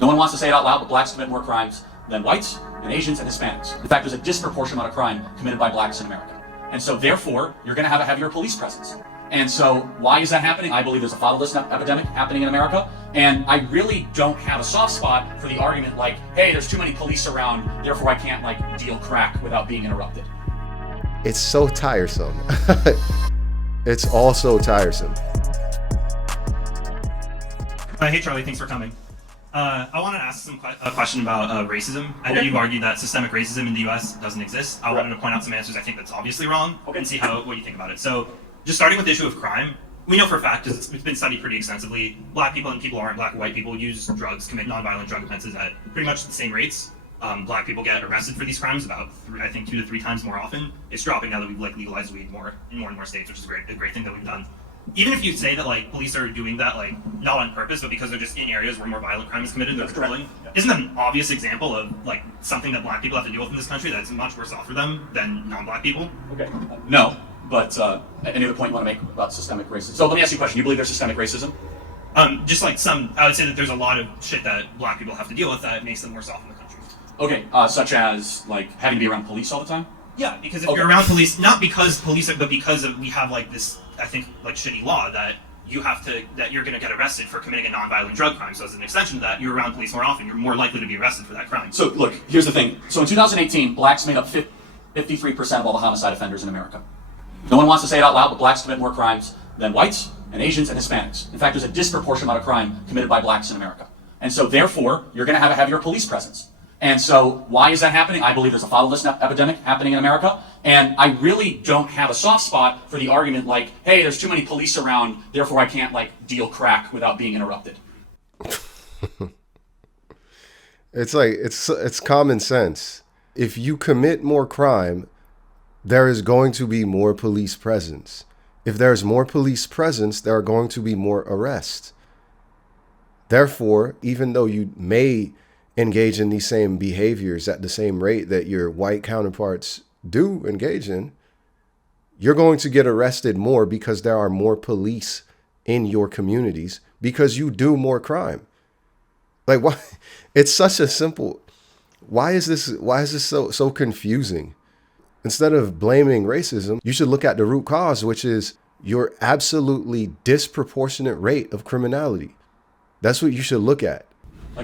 No one wants to say it out loud, but blacks commit more crimes than whites and Asians and Hispanics. In fact, there's a disproportionate amount of crime committed by blacks in America. And so therefore, you're going to have a heavier police presence. And so why is that happening? I believe there's a fatherlessness epidemic happening in America. And I really don't have a soft spot for the argument like, hey, there's too many police around, therefore I can't like deal crack without being interrupted. It's so tiresome. It's all so tiresome. Hey Charlie, thanks for coming. I wanted to ask a question about racism. I know you've argued that systemic racism in the U.S. doesn't exist. I wanted to point out some answers I think that's obviously wrong and see what you think about it. So, just starting with the issue of crime, we know for a fact, because it's been studied pretty extensively, black people and people who aren't black or white people use drugs, commit nonviolent drug offenses at pretty much the same rates. Black people get arrested for these crimes about, I think, 2 to 3 times more often. It's dropping now that we've legalized weed more in more and more states, which is a great thing that we've done. Even if you say that police are doing that not on purpose, but because they're just in areas where more violent crime is committed, they're patrolling. Yeah. Isn't that an obvious example of something that black people have to deal with in this country that's much worse off for them than non-black people? Okay. No, but any other point you want to make about systemic racism? So let me ask you a question. You believe there's systemic racism? I would say that there's a lot of shit that black people have to deal with that makes them worse off in the country. Okay, such as having to be around police all the time? Yeah, because if you're around police, not because police, but because we have this, I think, shitty law that you're going to get arrested for committing a nonviolent drug crime. So as an extension of that, you're around police more often. You're more likely to be arrested for that crime. So look, here's the thing. So in 2018, blacks made up 53% of all the homicide offenders in America. No one wants to say it out loud, but blacks commit more crimes than whites and Asians and Hispanics. In fact, there's a disproportionate amount of crime committed by blacks in America. And so therefore, you're going to have a heavier police presence. And so why is that happening? I believe there's a fatherlessness epidemic happening in America. And I really don't have a soft spot for the argument hey, there's too many police around, therefore I can't deal crack without being interrupted. It's common sense. If you commit more crime, there is going to be more police presence. If there's more police presence, there are going to be more arrests. Therefore, even though you may engage in these same behaviors at the same rate that your white counterparts do engage in, you're going to get arrested more because there are more police in your communities because you do more crime. Why? It's such a simple. Why is this so confusing? Instead of blaming racism, you should look at the root cause, which is your absolutely disproportionate rate of criminality. That's what you should look at.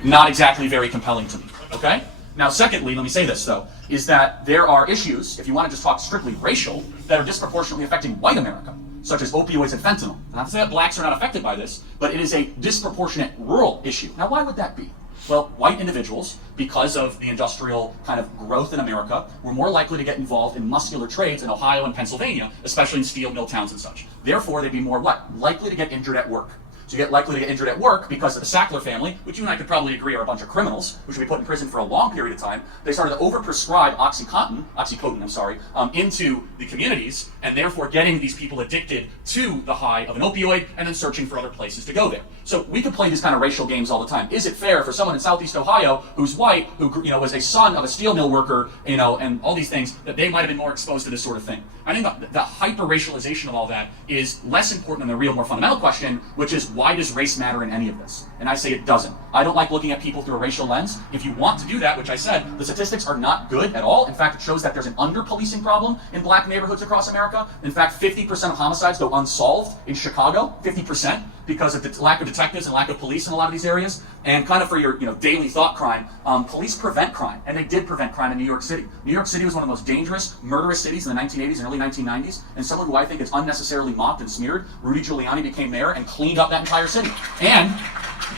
Not exactly very compelling to me, okay? Now, secondly, let me say this, though, is that there are issues, if you want to just talk strictly racial, that are disproportionately affecting white America, such as opioids and fentanyl. Not to say that blacks are not affected by this, but it is a disproportionate rural issue. Now, why would that be? Well, white individuals, because of the industrial kind of growth in America, were more likely to get involved in muscular trades in Ohio and Pennsylvania, especially in steel mill towns and such. Therefore, they'd be more likely to get injured at work. So you get likely to get injured at work because of the Sackler family, which you and I could probably agree are a bunch of criminals, which would be put in prison for a long period of time. They started to overprescribe Oxycontin, into the communities, and therefore getting these people addicted to the high of an opioid and then searching for other places to go there. So we could play these kind of racial games all the time. Is it fair for someone in Southeast Ohio who's white, who was a son of a steel mill worker, and all these things, that they might have been more exposed to this sort of thing? I think the hyper-racialization of all that is less important than the real, more fundamental question, which is, why does race matter in any of this? And I say it doesn't. I don't like looking at people through a racial lens. If you want to do that, which I said, the statistics are not good at all. In fact, it shows that there's an under-policing problem in black neighborhoods across America. In fact, 50% of homicides go unsolved in Chicago, 50%, because of the lack of detectives and lack of police in a lot of these areas. And kind of for your daily thought crime, police prevent crime, and they did prevent crime in New York City. New York City was one of the most dangerous, murderous cities in the 1980s and early 1990s, and someone who I think is unnecessarily mocked and smeared, Rudy Giuliani, became mayor and cleaned up that entire city. And,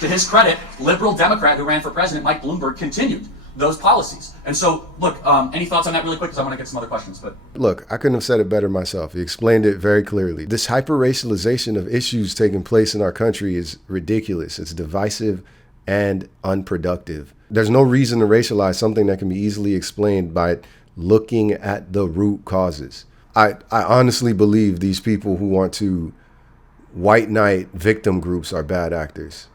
to his credit, liberal Democrat who ran for president, Mike Bloomberg, continued those policies. And so, look, any thoughts on that really quick? Because I want to get some other questions. But look, I couldn't have said it better myself. You explained it very clearly. This hyper-racialization of issues taking place in our country is ridiculous. It's divisive and unproductive. There's no reason to racialize something that can be easily explained by looking at the root causes. I honestly believe these people who want to white knight victim groups are bad actors.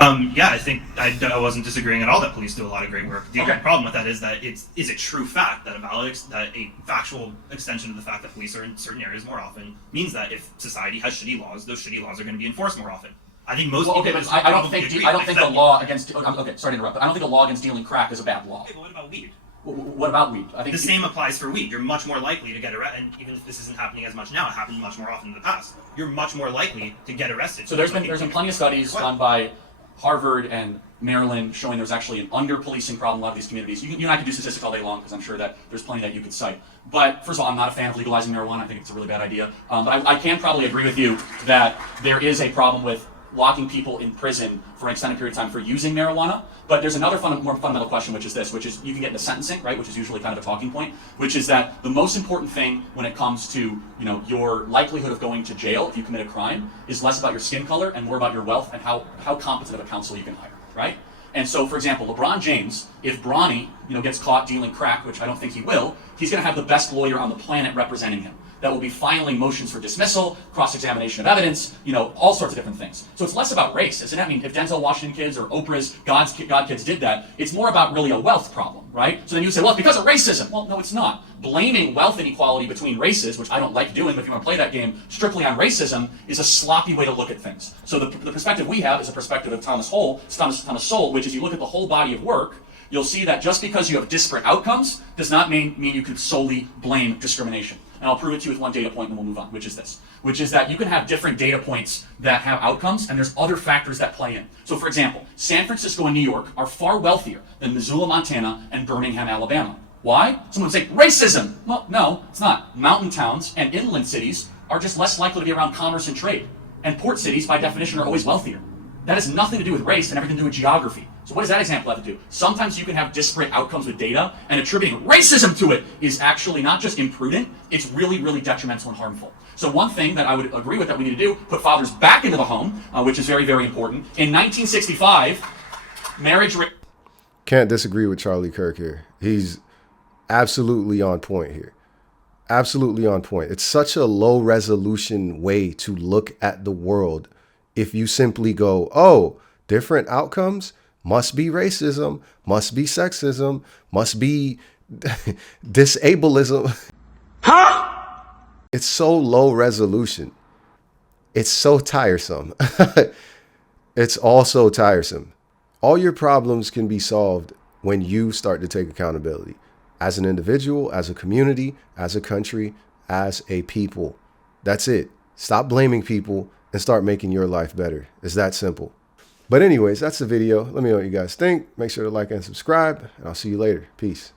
Yeah, I think I wasn't disagreeing at all that police do a lot of great work. The only problem with that is that is a true fact that a factual extension of the fact that police are in certain areas more often means that if society has shitty laws, those shitty laws are going to be enforced more often. I think most Well, okay, people but I don't think agree. I don't think the law against okay, sorry to interrupt, but I don't think the law against dealing crack is a bad law. Okay, but what about weed? What about weed? I think The same applies for weed. You're much more likely to get arrested, and even if this isn't happening as much now, it happened much more often in the past. You're much more likely to get arrested. So there's been plenty of studies done by Harvard and Maryland showing there's actually an under-policing problem in a lot of these communities. You and I can do statistics all day long because I'm sure that there's plenty that you could cite. But first of all, I'm not a fan of legalizing marijuana. I think it's a really bad idea. But I can probably agree with you that there is a problem with locking people in prison for an extended period of time for using marijuana. But there's another more fundamental question, which is this, which is you can get into sentencing, right, which is usually kind of a talking point, which is that the most important thing when it comes to your likelihood of going to jail if you commit a crime is less about your skin color and more about your wealth and how competent of a counsel you can hire, right? And so, for example, LeBron James, if Bronny gets caught dealing crack, which I don't think he will, he's going to have the best lawyer on the planet representing him that will be filing motions for dismissal, cross-examination of evidence, all sorts of different things. So it's less about race, isn't it? I mean, if Denzel Washington kids or Oprah's God kids did that, it's more about really a wealth problem, right? So then you say, well, it's because of racism. Well, no, it's not. Blaming wealth inequality between races, which I don't like doing, but if you want to play that game strictly on racism, is a sloppy way to look at things. So the perspective we have is a perspective of Thomas Sowell, which is you look at the whole body of work, you'll see that just because you have disparate outcomes does not mean you can solely blame discrimination. And I'll prove it to you with one data point and we'll move on, which is this. Which is that you can have different data points that have outcomes and there's other factors that play in. So for example, San Francisco and New York are far wealthier than Missoula, Montana and Birmingham, Alabama. Why? Someone would say, racism! Well, no, it's not. Mountain towns and inland cities are just less likely to be around commerce and trade. And port cities, by definition, are always wealthier. That has nothing to do with race and everything to do with geography. So what does that example have to do? Sometimes you can have disparate outcomes with data, and attributing racism to it is actually not just imprudent, it's really, really detrimental and harmful. So one thing that I would agree with that we need to do, put fathers back into the home, which is very, very important. In 1965, marriage rate... Can't disagree with Charlie Kirk here. He's absolutely on point here. Absolutely on point. It's such a low resolution way to look at the world. If you simply go, oh, different outcomes must be racism, must be sexism, must be disableism. Huh? It's so low resolution. It's so tiresome. It's also tiresome. All your problems can be solved when you start to take accountability as an individual, as a community, as a country, as a people. That's it. Stop blaming people and start making your life better. It's that simple. But anyways, that's the video. Let me know what you guys think. Make sure to like and subscribe, and I'll see you later. Peace.